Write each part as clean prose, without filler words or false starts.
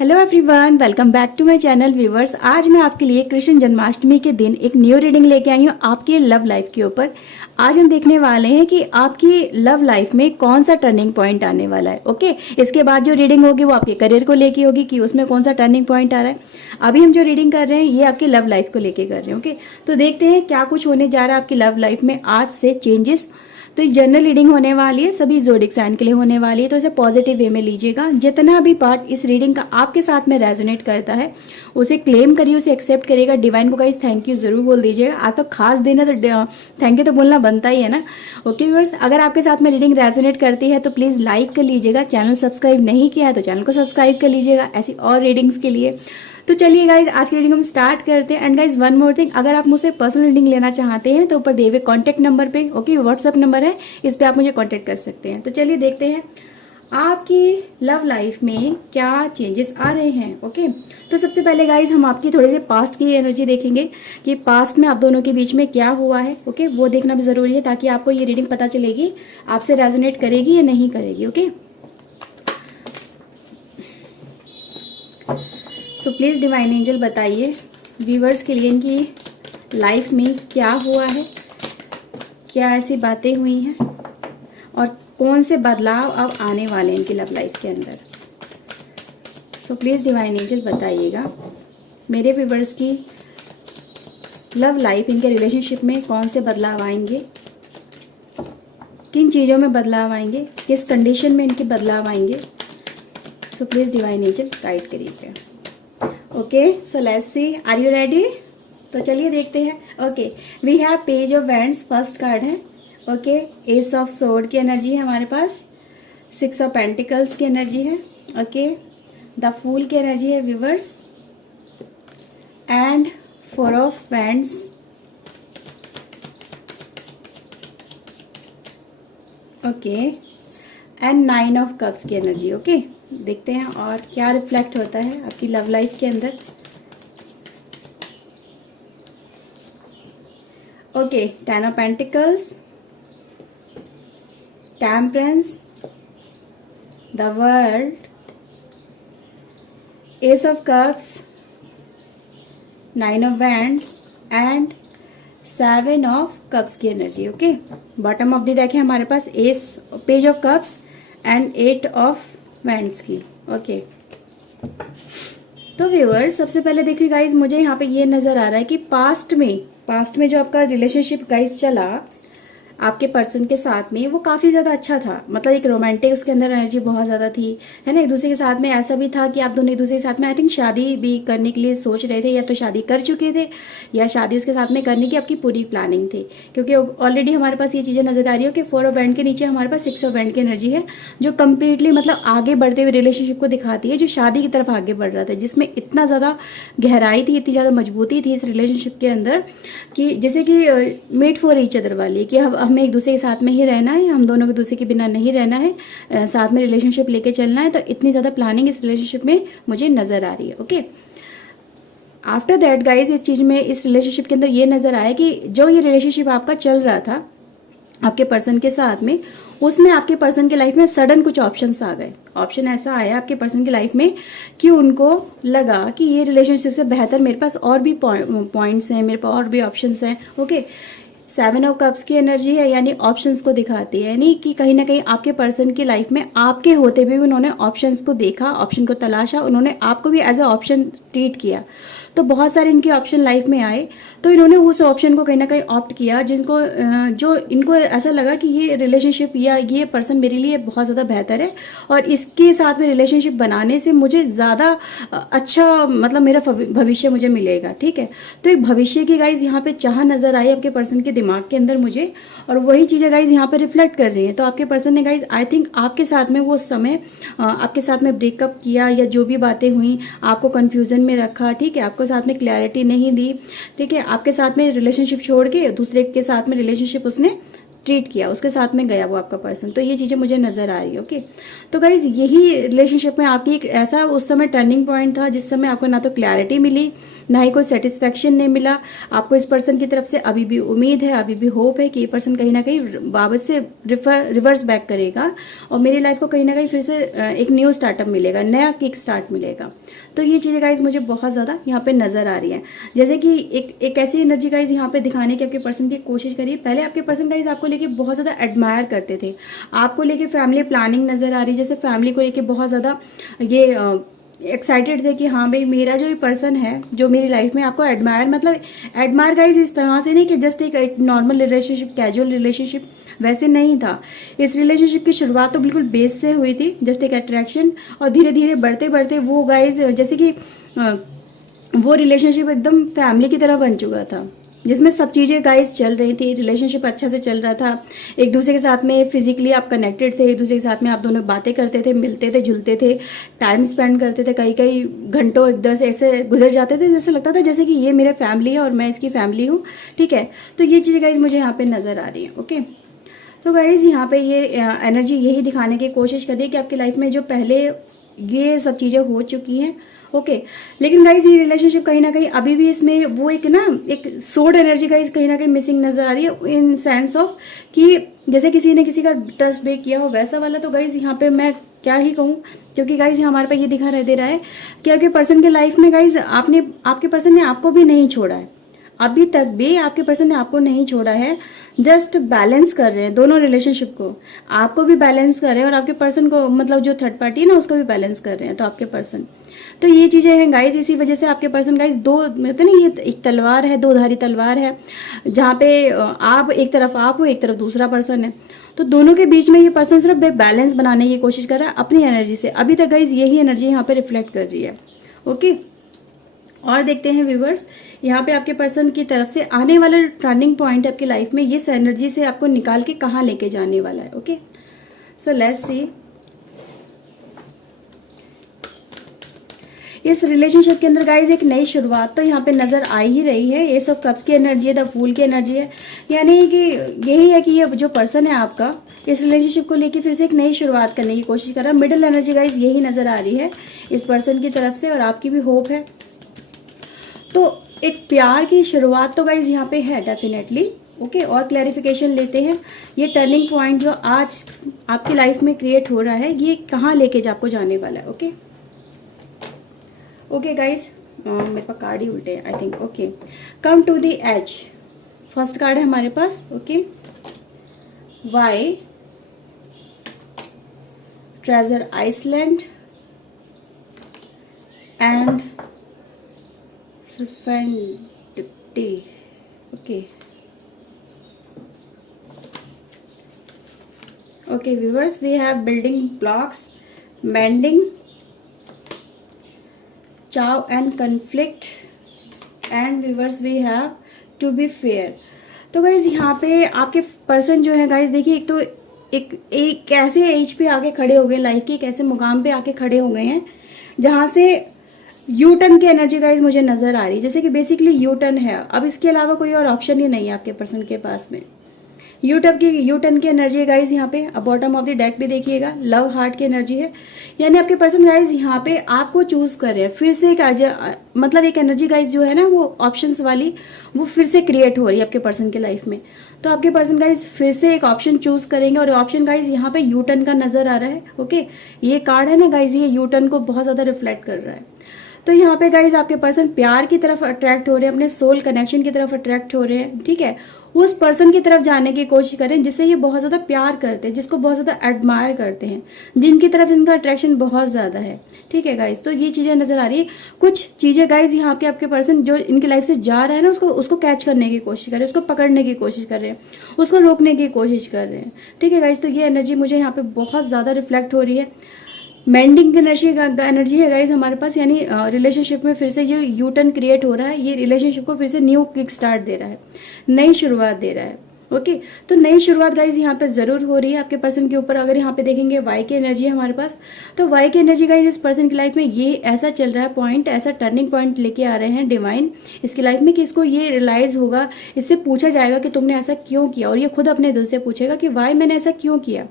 Hello everyone, welcome back to my channel viewers. आज मैं आपके लिए कृष्ण जन्माष्टमी के दिन एक न्यू रीडिंग लेके आई हूँ आपके लव लाइफ के ऊपर। आज हम देखने वाले हैं कि आपकी लव लाइफ में कौन सा टर्निंग पॉइंट आने वाला है। ओके, इसके बाद जो रीडिंग होगी वो आपके करियर को लेके होगी कि उसमें कौन सा टर्निंग पॉइंट आ रहा है। अभी हम जो रीडिंग कर रहे हैं ये आपकी लव लाइफ को लेके कर रहे हैं। ओके, तो देखते हैं क्या कुछ होने जा रहा है आपकी लव लाइफ में आज से चेंजेस। तो ये जनरल रीडिंग होने वाली है, सभी ज़ोडिक साइन के लिए होने वाली है, तो इसे पॉजिटिव वे में लीजिएगा। जितना भी पार्ट इस रीडिंग का आपके साथ में रेजोनेट करता है उसे क्लेम करिए, उसे एक्सेप्ट करिएगा। डिवाइन को गाइस थैंक यू जरूर बोल दीजिएगा। आप तो खास दिन है तो थैंक यू तो बोलना बनता ही है ना। ओके व्यूअर्स, अगर आपके साथ में रीडिंग रेजोनेट करती है तो प्लीज़ लाइक कर लीजिएगा। चैनल सब्सक्राइब नहीं किया है तो चैनल को सब्सक्राइब कर लीजिएगा ऐसी और रीडिंग्स के लिए। तो चलिए गाइज आज की रीडिंग हम स्टार्ट करते हैं। And guys one more thing, अगर आप मुझसे पर्सनल रीडिंग लेना चाहते हैं तो ऊपर दिए हुए कॉन्टैक्ट नंबर पे, ओके व्हाट्सअप नंबर है, इस पे आप मुझे कॉन्टैक्ट कर सकते हैं। तो चलिए देखते हैं आपकी लव लाइफ में क्या चेंजेस आ रहे हैं। ओके, तो सबसे पहले गाइज हम आपकी थोड़ी सी पास्ट की एनर्जी देखेंगे कि पास्ट में आप दोनों के बीच में क्या हुआ है। ओके, वो देखना भी ज़रूरी है ताकि आपको ये रीडिंग पता चलेगी आपसे रेजोनेट करेगी या नहीं करेगी। Okay, so please divine angel बताइए व्यूवर्स के लिए इनकी लाइफ में क्या हुआ है, क्या ऐसी बातें हुई हैं और कौन से बदलाव अब आने वाले हैं इनकी लव लाइफ के अंदर। सो प्लीज़ डिवाइन एंजल बताइएगा मेरे व्यूवर्स की लव लाइफ, इनके रिलेशनशिप में कौन से बदलाव आएंगे, किन चीज़ों में बदलाव आएंगे, किस कंडीशन में इनके बदलाव आएंगे। So please divine angel guide करिएगा। Okay, so let's see, are you ready? तो चलिए देखते हैं। Okay, we have page of wands, first card है। ओके, एस ऑफ सोर्ड की एनर्जी है हमारे पास, सिक्स ऑफ पेंटिकल्स की एनर्जी है। ओके, द फूल की एनर्जी है viewers, and four of wands. Okay, and nine of cups की एनर्जी। ओके, देखते हैं और क्या रिफ्लेक्ट होता है आपकी लव लाइफ के अंदर। Okay, ten of pentacles, temperance, the world, ace of cups, nine of wands and seven of cups की energy. Okay, bottom of the deck है हमारे पास ace, page of cups and eight of wands की। Okay, तो viewers सबसे पहले देखिए guys, मुझे यहाँ पे ये नज़र आ रहा है कि पास्ट में जो आपका रिलेशनशिप गाइज चला आपके पर्सन के साथ में, वो काफ़ी ज़्यादा अच्छा था। मतलब एक रोमांटिक उसके अंदर एनर्जी बहुत ज़्यादा थी, है ना। एक दूसरे के साथ में ऐसा भी था कि आप दोनों एक दूसरे के साथ में आई थिंक शादी भी करने के लिए सोच रहे थे, या तो शादी कर चुके थे या शादी उसके साथ में करने की आपकी पूरी प्लानिंग थी। क्योंकि ऑलरेडी हमारे पास ये चीज़ें नज़र आ रही हो कि फोर ऑफ बैंड के नीचे हमारे पास सिक्स ऑफ बैंड की एनर्जी है, जो कम्प्लीटली मतलब आगे बढ़ते हुए रिलेशनशिप को दिखाती है, जो शादी की तरफ आगे बढ़ रहा था, जिसमें इतना ज़्यादा गहराई थी, इतनी ज़्यादा मजबूती थी इस रिलेशनशिप के अंदर कि जैसे कि मेड फॉर ईच अदर वाली, कि हमें एक दूसरे के साथ में ही रहना है, हम दोनों एक दूसरे के बिना नहीं रहना है, साथ में रिलेशनशिप लेके चलना है। तो इतनी ज़्यादा प्लानिंग इस रिलेशनशिप में मुझे नज़र आ रही है। ओके, आफ्टर दैट गाइज इस चीज़ में, इस रिलेशनशिप के अंदर ये नज़र आया कि जो ये रिलेशनशिप आपका चल रहा था आपके पर्सन के साथ में, उसमें आपके पर्सन की लाइफ में सडन कुछ ऑप्शंस आ गए। ऑप्शन ऐसा आया आपके पर्सन की लाइफ में कि उनको लगा कि ये रिलेशनशिप से बेहतर मेरे पास और भी पॉइंट्स हैं, मेरे पास और भी ऑप्शंस हैं। ओके, सेवन ऑफ कप्स की एनर्जी है, यानी ऑप्शंस को दिखाती है, यानी कि कहीं ना कहीं आपके पर्सन की लाइफ में आपके होते हुए भी उन्होंने ऑप्शंस को देखा, ऑप्शन को तलाशा, उन्होंने आपको भी एज अ ऑप्शन ट्रीट किया। तो बहुत सारे इनके ऑप्शन लाइफ में आए, तो इन्होंने उस ऑप्शन को कहीं ना कहीं ऑप्ट किया जो इनको ऐसा लगा कि ये रिलेशनशिप या ये पर्सन मेरे लिए बहुत ज़्यादा बेहतर है और इसके साथ में रिलेशनशिप बनाने से मुझे ज़्यादा अच्छा मतलब मेरा भविष्य मुझे मिलेगा। ठीक है, तो एक भविष्य की गाइज यहाँ पे चाह नज़र आई आपके पर्सन के दिमाग के अंदर मुझे, और वही चीज़ें गाइज यहाँ पे रिफ्लेक्ट कर रही हैं। तो आपके पर्सन ने गाइज आई थिंक आपके साथ में वो समय आपके साथ में ब्रेकअप किया, या जो भी बातें हुई आपको कन्फ्यूज़न में रखा। ठीक है, आपको साथ में क्लैरिटी नहीं दी। ठीक है, आपके साथ में रिलेशनशिप छोड़ के दूसरे के साथ में रिलेशनशिप उसने ट्रीट किया, उसके साथ में गया वो आपका पर्सन। तो ये चीज़ें मुझे नज़र आ रही है। ओके, तो गाइज यही रिलेशनशिप में आपकी एक ऐसा उस समय टर्निंग पॉइंट था जिस समय आपको ना तो क्लैरिटी मिली, ना ही कोई सेटिस्फैक्शन नहीं मिला। आपको इस पर्सन की तरफ से अभी भी उम्मीद है, अभी भी होप है कि ये पर्सन कहीं ना कहीं वापस से रिवर्स बैक करेगा और मेरी लाइफ को कहीं ना कहीं फिर से एक न्यू स्टार्टअप मिलेगा, नया किक स्टार्ट मिलेगा। तो ये चीज़ें गाइज मुझे बहुत ज़्यादा यहाँ पे नज़र आ रही है। जैसे कि एक ऐसी एनर्जी गाइज यहाँ पे दिखाने की आपके पर्सन की कोशिश करिए। पहले आपके पर्सन गाइज आपको लेके बहुत ज़्यादा एडमायर करते थे, आपको लेके फैमिली प्लानिंग नज़र आ रही है, जैसे फैमिली को लेके बहुत ज़्यादा ये एक्साइटेड थे कि हाँ भाई मेरा जो ये पर्सन है जो मेरी लाइफ में, आपको एडमायर मतलब एडमायर गाइज इस तरह से नहीं कि जस्ट एक नॉर्मल रिलेशनशिप, कैजुअल रिलेशनशिप, वैसे नहीं था। इस रिलेशनशिप की शुरुआत तो बिल्कुल बेस से हुई थी, जस्ट एक अट्रैक्शन, और धीरे धीरे बढ़ते बढ़ते वो गाइज जैसे कि वो रिलेशनशिप एकदम फैमिली की तरह बन चुका था, जिसमें सब चीज़ें गाइस चल रही थी, रिलेशनशिप अच्छा से चल रहा था, एक दूसरे के साथ में फिजिकली आप कनेक्टेड थे, एक दूसरे के साथ में आप दोनों बातें करते थे, मिलते थे, जुलते थे, टाइम स्पेंड करते थे, कई कई घंटों एकदम से ऐसे गुजर जाते थे जैसे लगता था जैसे कि ये मेरा फैमिली है और मैं इसकी फैमिली हूँ। ठीक है, तो ये चीज़ें गाइज मुझे यहाँ पे नज़र आ रही है। ओके, तो गाइज यहाँ पे ये एनर्जी यही दिखाने की कोशिश कर रही है कि आपकी लाइफ में जो पहले ये सब चीज़ें हो चुकी हैं। ओके, लेकिन गाइज ये रिलेशनशिप कहीं ना कहीं अभी भी इसमें वो एक सोड एनर्जी गाइज कहीं ना कहीं मिसिंग नजर आ रही है, इन सेंस ऑफ कि जैसे किसी ने किसी का ट्रस्ट ब्रेक किया हो वैसा वाला। तो गाइज यहाँ पे मैं क्या ही कहूँ, क्योंकि गाइज हमारे पे ये दिखा दे रहा है कि आपके पर्सन के लाइफ में गाइज आपके पर्सन ने आपको भी नहीं छोड़ा है, अभी तक भी आपके पर्सन ने आपको नहीं छोड़ा है, जस्ट बैलेंस कर रहे हैं दोनों रिलेशनशिप को, आपको भी बैलेंस कर रहे हैं और आपके पर्सन को, मतलब जो थर्ड पार्टी है ना, उसको भी बैलेंस कर रहे हैं। तो आपके पर्सन, तो ये चीज़ें हैं गाइज, इसी वजह से आपके पर्सन गाइज दो, मतलब ना, ये एक तलवार है, दो धारी तलवार है, जहाँ पे आप एक तरफ आप हो, एक तरफ दूसरा पर्सन है, तो दोनों के बीच में ये पर्सन सिर्फ बैलेंस बनाने की कोशिश कर रहा है अपनी एनर्जी से। अभी तक गाइज यही एनर्जी यहाँ पे रिफ्लेक्ट कर रही है। ओके, और देखते हैं व्यूवर्स, यहाँ पे आपके पर्सन की तरफ से आने वाला टर्निंग पॉइंट आपकी लाइफ में ये एनर्जी से आपको निकाल के कहाँ लेके जाने वाला है। ओके, सो लेट्स सी। इस रिलेशनशिप के अंदर गाइज एक नई शुरुआत तो यहाँ पे नजर आ ही रही है। एस ऑफ कप्स की एनर्जी है, द फूल की एनर्जी है, यानी कि यही है कि ये जो पर्सन है आपका इस रिलेशनशिप को लेके फिर से एक नई शुरुआत करने की कोशिश कर रहा है। मिडिल एनर्जी गाइज यही नजर आ रही है इस पर्सन की तरफ से, और आपकी भी होप है। तो एक प्यार की शुरुआत तो गाइज यहाँ पे है डेफिनेटली। ओके, और क्लैरिफिकेशन लेते हैं, ये टर्निंग पॉइंट जो आज आपकी लाइफ में क्रिएट हो रहा है ये कहाँ लेके आपको जाने वाला है। ओके ओके गाइज, मेरे पास कार्ड ही उल्टे हैं I think. Okay, come to the edge, first card है हमारे पास। Okay, why, treasure island and serpentine. Okay okay viewers, we have building blocks, mending, chaos and conflict, and viewers we have to be fair. तो guys यहाँ पे आपके person जो है guys, देखिए एक तो एक ऐसे एज पे आके खड़े हो गए लाइफ के, एक ऐसे मुकाम पे आके खड़े हो गए हैं जहाँ से यू टर्न की एनर्जी गाइज मुझे नजर आ रही है, जैसे कि बेसिकली यू टर्न है, अब इसके अलावा कोई और ऑप्शन ही नहीं है आपके पर्सन के पास में। यू टर्न की एनर्जी है गाइज यहाँ पे। अब बॉटम ऑफ द डेक भी देखिएगा, लव हार्ट की एनर्जी है, यानी आपके पर्सन गाइज यहाँ पे आपको चूज कर रहे हैं फिर से मतलब एक एनर्जी गाइज जो है ना वो ऑप्शंस वाली, वो फिर से क्रिएट हो रही है आपके पर्सन के लाइफ में। तो आपके पर्सन गाइज फिर से एक ऑप्शन चूज करेंगे, और ऑप्शन गाइज यहाँ पे यू टर्न का नजर आ रहा है। ओके, ये कार्ड है ना गाइज, ये यू टर्न को बहुत ज्यादा रिफ्लेक्ट कर रहा है। तो यहाँ पे गाइज आपके पर्सन प्यार की तरफ अट्रैक्ट हो रहे हैं, अपने सोल कनेक्शन की तरफ अट्रैक्ट हो रहे हैं। ठीक है, उस पर्सन की तरफ जाने की कोशिश करें जिससे ये बहुत ज़्यादा प्यार करते हैं, जिसको बहुत ज़्यादा एडमायर करते हैं, जिनकी तरफ इनका अट्रैक्शन बहुत ज़्यादा है। ठीक है गाइज, तो ये चीज़ें नज़र आ रही है। कुछ चीज़ें गाइज यहाँ पे आपके पर्सन जो इनकी लाइफ से जा रहा है ना, उसको कैच करने की कोशिश कर रहे हैं, उसको पकड़ने की कोशिश कर रहे हैं, उसको रोकने की कोशिश कर रहे हैं। ठीक है गाइज, तो ये एनर्जी मुझे यहाँ पे बहुत ज़्यादा रिफ्लेक्ट हो रही है। मेंडिंग एनर्जी है गाइज हमारे पास, यानी रिलेशनशिप में फिर से जो यू टर्न क्रिएट हो रहा है, ये रिलेशनशिप को फिर से न्यू किक स्टार्ट दे रहा है, नई शुरुआत दे रहा है। ओके, तो नई शुरुआत गाइज यहाँ पे जरूर हो रही है आपके पर्सन के ऊपर। अगर यहाँ पे देखेंगे वाई की एनर्जी है हमारे पास, तो वाई की एनर्जी गाइज इस पर्सन की लाइफ में ये ऐसा चल रहा है पॉइंट, ऐसा टर्निंग पॉइंट लेके आ रहे हैं डिवाइन इसकी लाइफ में कि इसको ये रियलाइज होगा, इससे पूछा जाएगा कि तुमने ऐसा क्यों किया, और ये खुद अपने दिल से पूछेगा कि वाई मैंने ऐसा क्यों किया।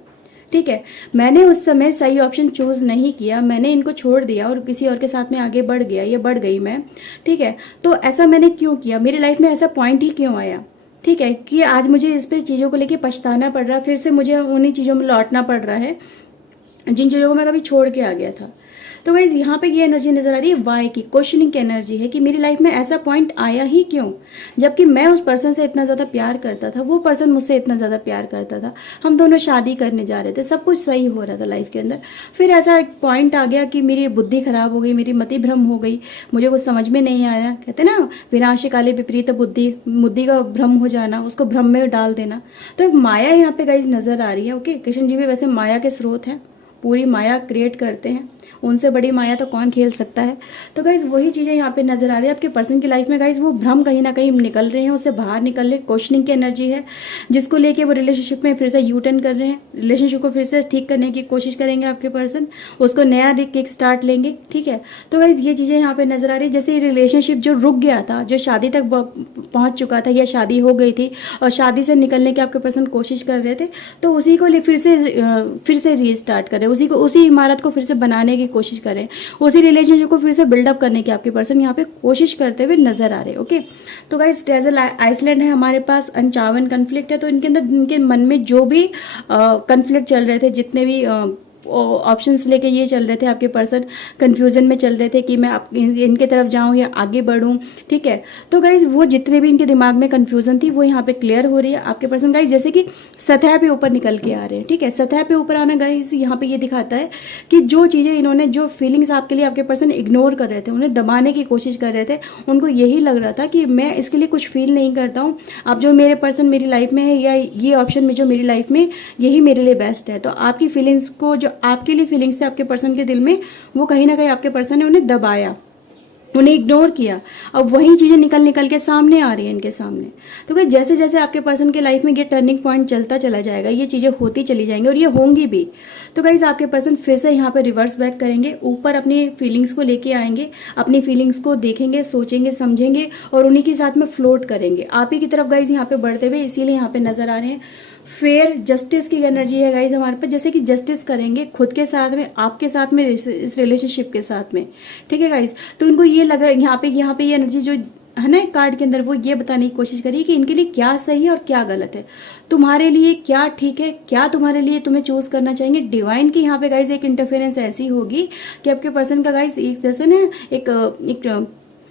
ठीक है, मैंने उस समय सही ऑप्शन चूज़ नहीं किया, मैंने इनको छोड़ दिया और किसी और के साथ में आगे बढ़ गया, ये बढ़ गई मैं। ठीक है, तो ऐसा मैंने क्यों किया, मेरी लाइफ में ऐसा पॉइंट ही क्यों आया, ठीक है, कि आज मुझे इस पे चीज़ों को लेके पछताना पड़ रहा है, फिर से मुझे उन्हीं चीज़ों में लौटना पड़ रहा है जिन चीज़ों को मैं कभी छोड़ के आ गया था। तो गाइज यहाँ पे ये एनर्जी नजर आ रही है वाई की, क्वेश्चनिंग की एनर्जी है कि मेरी लाइफ में ऐसा पॉइंट आया ही क्यों, जबकि मैं उस पर्सन से इतना ज़्यादा प्यार करता था, वो पर्सन मुझसे इतना ज़्यादा प्यार करता था, हम दोनों शादी करने जा रहे थे, सब कुछ सही हो रहा था लाइफ के अंदर। फिर ऐसा एक पॉइंट आ गया कि मेरी बुद्धि खराब हो गई, मेरी मति भ्रम हो गई, मुझे कुछ समझ में नहीं आया। कहते ना विनाश काले विपरीत बुद्धि, बुद्धि का भ्रम हो जाना, उसको भ्रम में डाल देना। तो एक माया यहाँ पे गाइज नजर आ रही है। ओके, कृष्ण जी भी वैसे माया के स्रोत हैं, पूरी माया क्रिएट करते हैं, उनसे बड़ी माया तो कौन खेल सकता है। तो गाइज वही चीज़ें यहाँ पे नजर आ रही है आपके पर्सन की लाइफ में। गाइज वो भ्रम कहीं ना कहीं निकल रहे हैं, उससे बाहर निकल रहे हैं, क्वेश्चनिंग की एनर्जी है, जिसको लेके वो रिलेशनशिप में फिर से यू टर्न कर रहे हैं, रिलेशनशिप को फिर से ठीक करने की कोशिश करेंगे आपके पर्सन, उसको नया किक स्टार्ट लेंगे। ठीक है, तो गाइज ये चीज़ें यहाँ पे नजर आ रही है। जैसे ये रिलेशनशिप जो रुक गया था, जो शादी तक पहुँच चुका था या शादी हो गई थी और शादी से निकलने की आपके पर्सन कोशिश कर रहे थे, तो उसी को फिर से रीस्टार्ट करें, उसी इमारत को फिर से बनाने की कोशिश करें, उसी रिलेशनशिप को फिर से बिल्डअप करने की आपके पर्सन यहाँ पे कोशिश करते हुए नजर आ रहे हैं। ओके, तो गाइस ट्रेजल आइसलैंड है हमारे पास, 55 कन्फ्लिक्ट है। तो इनके अंदर इनके मन में जो भी कन्फ्लिक्ट चल रहे थे, जितने भी ऑप्शंस लेके ये चल रहे थे आपके पर्सन, कंफ्यूजन में चल रहे थे कि मैं इनके तरफ जाऊं या आगे बढ़ूं। ठीक है, तो गाइज वो जितने भी इनके दिमाग में कंफ्यूजन थी वो यहाँ पे क्लियर हो रही है आपके पर्सन। गाइज जैसे कि सतह पे ऊपर निकल के आ रहे हैं। ठीक है, सतह पे ऊपर आना गाइज यहाँ पे ये दिखाता है कि जो चीज़ें इन्होंने, जो फीलिंग्स आपके लिए आपके पर्सन इग्नोर कर रहे थे, उन्हें दबाने की कोशिश कर रहे थे, उनको यही लग रहा था कि मैं इसके लिए कुछ फील नहीं करता हूँ, अब जो मेरे पर्सन मेरी लाइफ में है या ये ऑप्शन में जो मेरी लाइफ में, यही मेरे लिए बेस्ट है। तो आपकी फीलिंग्स को, जो आपके लिए फीलिंग्स थे आपके पर्सन के दिल में, वो कहीं ना कहीं आपके पर्सन ने उन्हें दबाया, उन्हें इग्नोर किया। अब वही चीज़ें निकल के सामने आ रही हैं इनके सामने। तो क्या जैसे जैसे आपके पर्सन के लाइफ में ये टर्निंग पॉइंट चलता चला जाएगा, ये चीज़ें होती चली जाएंगी और ये होंगी भी। तो गाइस आपके पर्सन फिर से यहाँ पे रिवर्स बैक करेंगे, ऊपर अपनी फीलिंग्स को लेके आएंगे, अपनी फीलिंग्स को देखेंगे, सोचेंगे, समझेंगे और उन्हीं के साथ में फ्लोट करेंगे आप ही की तरफ गाइज यहाँ पे बढ़ते हुए, इसीलिए यहाँ पे नजर आ रहे हैं। फेयर जस्टिस की एनर्जी है गाइज हमारे पास, जैसे कि जस्टिस करेंगे खुद के साथ में, आपके साथ में, इस रिलेशनशिप के साथ में। ठीक है गाइज, तो इनको ये लग रहा है यहाँ पे ये एनर्जी जो है ना कार्ड के अंदर, वो ये बताने की कोशिश करिए कि इनके लिए क्या सही है और क्या गलत है, तुम्हारे लिए क्या ठीक है, क्या तुम्हारे लिए तुम्हें चूज करना चाहेंगे। डिवाइन की यहाँ पे गाइज एक इंटरफेरेंस ऐसी होगी कि आपके पर्सन का गाइज एक जैसे ना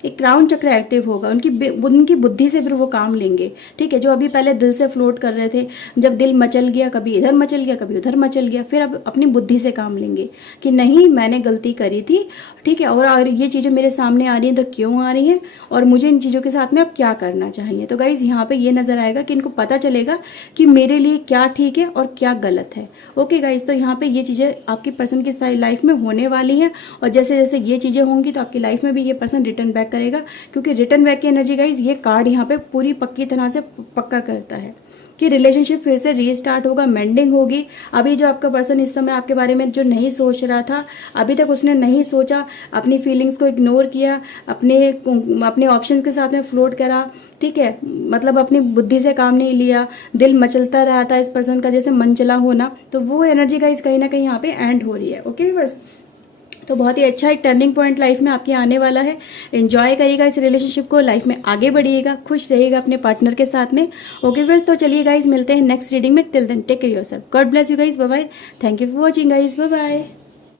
एक क्राउन चक्र एक्टिव होगा, उनकी बुद्धि से फिर वो काम लेंगे। ठीक है, जो अभी पहले दिल से फ्लोट कर रहे थे, जब दिल मचल गया, कभी इधर मचल गया, कभी उधर मचल गया, फिर अब अपनी बुद्धि से काम लेंगे कि नहीं मैंने गलती करी थी। ठीक है, और ये चीज़ें मेरे सामने आ रही हैं तो क्यों आ रही हैं और मुझे इन चीज़ों के साथ में अब क्या करना चाहिए। तो गाइज यहाँ पे ये नजर आएगा कि इनको पता चलेगा कि मेरे लिए क्या ठीक है और क्या गलत है। ओके गाइज, तो यहाँ पे ये चीज़ें आपकी पर्सन की लाइफ में होने वाली हैं और जैसे जैसे ये चीज़ें होंगी तो आपकी लाइफ में भी ये पर्सन रिटर्न बैक करेगा, क्योंकि रिटर्न बैक की एनर्जी गाइज ये कार्ड यहाँ पे पूरी पक्की तरह से पक्का करता है कि रिलेशनशिप फिर से रीस्टार्ट होगा, मेंडिंग होगी। अभी जो आपका पर्सन इस समय आपके बारे में जो नहीं सोच रहा था, अभी तक उसने नहीं सोचा, अपनी फीलिंग्स को इग्नोर किया, अपने ऑप्शंस के साथ में फ्लोट करा। ठीक है, मतलब अपनी बुद्धि से काम नहीं लिया, दिल मचलता रहा था इस पर्सन का, जैसे मनचला होना, तो वो एनर्जी गाइज कहीं ना कहीं यहाँ पे एंड हो रही है। ओके बस, तो बहुत ही अच्छा एक टर्निंग पॉइंट लाइफ में आपके आने वाला है। एंजॉय करिएगा इस रिलेशनशिप को, लाइफ में आगे बढ़िएगा, खुश रहिएगा अपने पार्टनर के साथ में। ओके फ्रेंड्स, तो चलिए गाइज मिलते हैं नेक्स्ट रीडिंग में। Till then take care yourself, God bless you guys, bye bye, thank you for watching guys, bye bye.